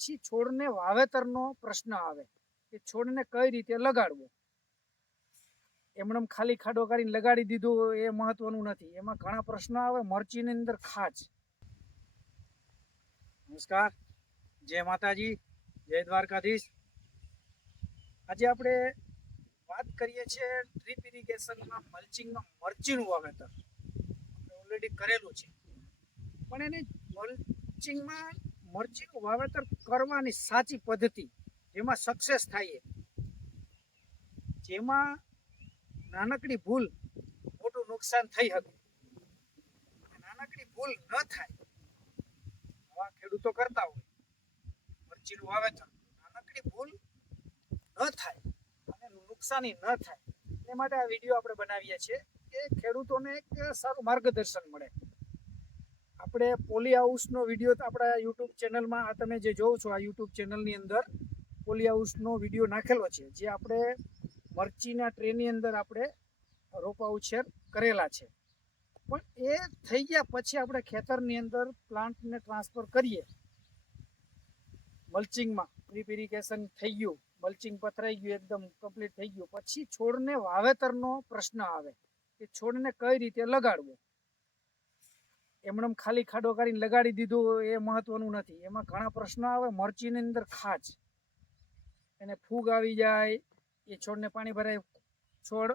પછી છોડને વાવેતરનો પ્રશ્ન આવે કે છોડને કઈ રીતે લગાડવો? એમણે ખાલી ખાડો કાઢીને લગાડી દીધું એ મહત્વનું નથી. એમાં ઘણા પ્રશ્નો આવે, મરચીની અંદર ખાચ નમસ્કાર. જય માતાજી. જય દ્વારકાધીશ. આજે આપણે વાત કરીએ છીએ ડ્રીપ ઇરિગેશનમાં મલ્ચિંગમાં મરચીનું વાવેતર. ઓલરેડી કરેલું છે. પણ એને મલ્ચિંગમાં મરચીનું વાવેતર કરવાની સાચી પદ્ધતિ જેમાં સક્સેસ થાય જેમાં નાનકડી ભૂલ મોટું નુકસાન થઈ શકે. નાનકડી ભૂલ ન થાય, આવા ખેડૂતો કરતા હોય, મરચીનું વાવેતર, નાનકડી ભૂલ ન થાય અને નુકસાની ન થાય. એ માટે આ વીડિયો આપણે બનાવીએ છીએ કે ખેડૂતોને એક સારું માર્ગદર્શન મળે. આપણે પોલી હાઉસનો વીડિયો આપણા યુટ્યુબ ચેનલમાં આ તમે જે જોવો છો, આ યુટ્યુબ ચેનલની અંદર પોલી હાઉસનો વીડિયો નાખેલો છે, જે આપણે મરચીના ટ્રેની અંદર આપણે રોપા ઉછેર કરેલા છે. પણ એ થઈ ગયા પછી આપણે ખેતરની અંદર પ્લાન્ટને ટ્રાન્સફર કરીએ. મલ્ચિંગમાં ડ્રીપ ઇરિગેશન થઈ ગયું મલ્ચિંગ પથરાઈ ગયું, એકદમ કમ્પ્લીટ થઈ ગયું. પછી છોડને વાવેતરનો પ્રશ્ન આવે કે છોડને કઈ રીતે લગાડવો? એમણે ખાલી ખાડો કાઢીને લગાડી દીધું એ મહત્વનું નથી. એમાં ઘણા પ્રશ્નો આવે, મરચીની અંદર ખાચ એને ફૂગ આવી જાય, એ છોડને પાણી ભરાય, છોડ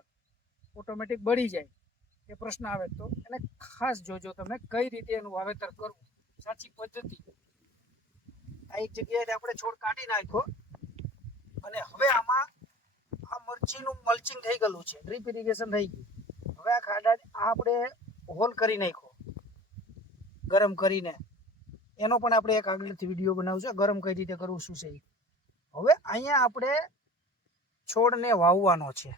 ઓટોમેટિક બળી જાય. એ પ્રશ્ન આવે તો એને ખાસ જોજો તમે કઈ રીતે એનું વાવેતર કરવું. સાચી પદ્ધતિ. આ એક જગ્યાએ આપણે છોડ કાઢી નાખ્યો. અને હવે આમાં આ મરચીનું મલ્ચિંગ થઈ ગયેલું છે. ડ્રીપ ઇરિગેશન થઈ ગયું. હવે આ ખાડા આપણે હોલ કરી નાખ્યો. ગરમ કરીને. એનો પણ આપણે એક આગળથી વીડિયો બનાવશું ગરમ કઈ રીતે કરવું, શું છે હવે અહીંયા આપણે છોડને વાવવાનો છે.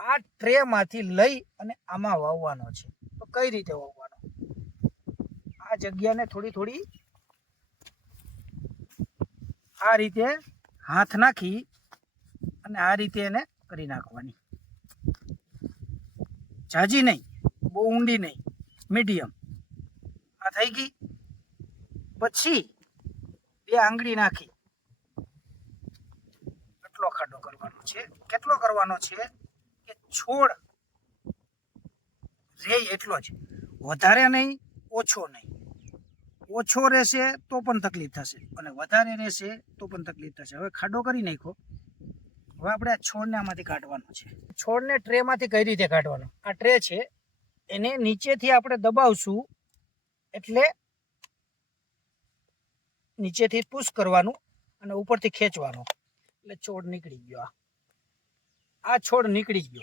આ ટ્રેમાંથી લઈ અને આમાં વાવવાનો છે. તો કઈ રીતે વાવવાનો? આ જગ્યાને થોડી થોડી આ રીતે હાથ નાખી અને આ રીતે એને કરી નાખવાની. જાજી નહીં, બહુ ઊંડી નહીં, મીડિયમ. થઈ ગઈ. પછી બે આંગળી નાખી. એટલો ખાડો કરવાનો છે? કેટલો કરવાનો છે કે છોડ રે એટલો જ. વધારે નહીં, ઓછો નહીં. ઓછો રહેશે તો પણ તકલીફ થશે. અને વધારે રહેશે તો પણ તકલીફ થશે. હવે ખાડો કરી નાખો હવે આપણે આ છોડને આમાંથી કાઢવાનો છે. છોડને ટ્રેમાંથી કઈ રીતે કાઢવાનો? આ ટ્રે છે. એને નીચેથી આપણે દબાવશું. એટલે નીચેથી પુશ કરવાનું અને ઉપરથી ખેંચવાનું. એટલે છોડ નીકળી ગયો આ. છોડ નીકળી ગયો.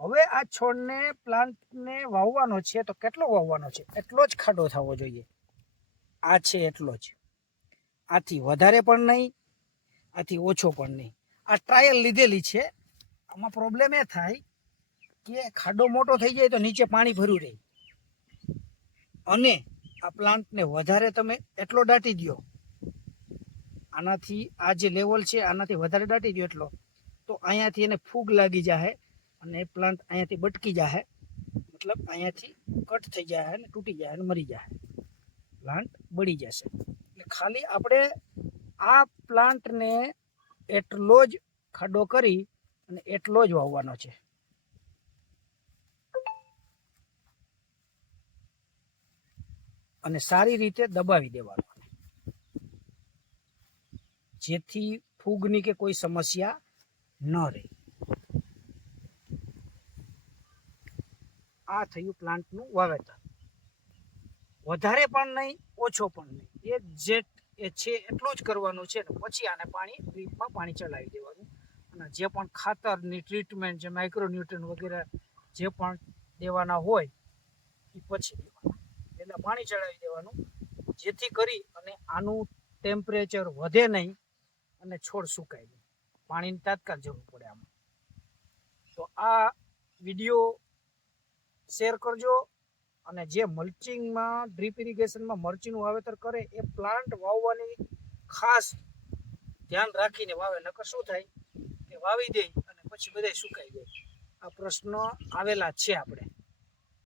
હવે આ છોડને પ્લાન્ટને વાવવાનો છે તો કેટલો વાવવાનો છે? એટલો જ ખાડો થવો જોઈએ. આ છે એટલો જ. આથી વધારે પણ નહીં, આથી ઓછો પણ નહીં. આ ટ્રાયલ લીધેલી છે. આમાં પ્રોબ્લેમ એ થાય કે ખાડો મોટો થઈ જાય તો નીચે પાણી ભર્યું રહે. અને આ પ્લાન્ટને વધારે તમે એટલો દાટી દો આનાથી આ જે લેવલ છે, આનાથી વધારે દાટી દો એટલો. તો અહીંયાથી એને ફૂગ લાગી જાય અને પ્લાન્ટ અહીંયાથી બટકી જાય મતલબ અહીંયાથી કટ થઈ જાય અને તૂટી જાય અને મરી જાય પ્લાન્ટ બળી જશે. એટલે ખાલી આપણે આ પ્લાન્ટને એટલો જ ખાડો કરી અને એટલો જ વાવવાનો છે. અને સારી રીતે દબાવી દેવાનો. જેથી ફૂગની કે કોઈ સમસ્યા ન રહે. આ થયું પ્લાન્ટનું વાવેતર. વધારે પણ નહીં, ઓછો પણ નહીં. એક જેટ એ છે, એટલું જ કરવાનું છે પછી આને પાણી, ડ્રીપમાં પાણી ચલાવી દેવાનું. અને જે પણ ખાતરની ટ્રીટમેન્ટ, જે માઇક્રોન્યુટ્રન વગેરે જે પણ દેવાના હોય, એ પછી દેવાના. પાણી ચડાવી દેવાનું, જેથી કરી અને આનું ટેમ્પરેચર વધે નહીં અને છોડ સુકાય નહીં પાણીની તાત્કાલ જરૂર પડે આમાં. તો આ વીડિયો શેર કરજો અને જે મલ્ચિંગમાં ડ્રીપ ઇરિગેશનમાં મરચીનું વાવેતર કરે એ પ્લાન્ટ વાવવાની ખાસ ધ્યાન રાખીને વાવે. નકર શું થાય? કે વાવી દે અને પછી બધાય સુકાઈ જાય. આ પ્રશ્ન આવેલા છે આપણે.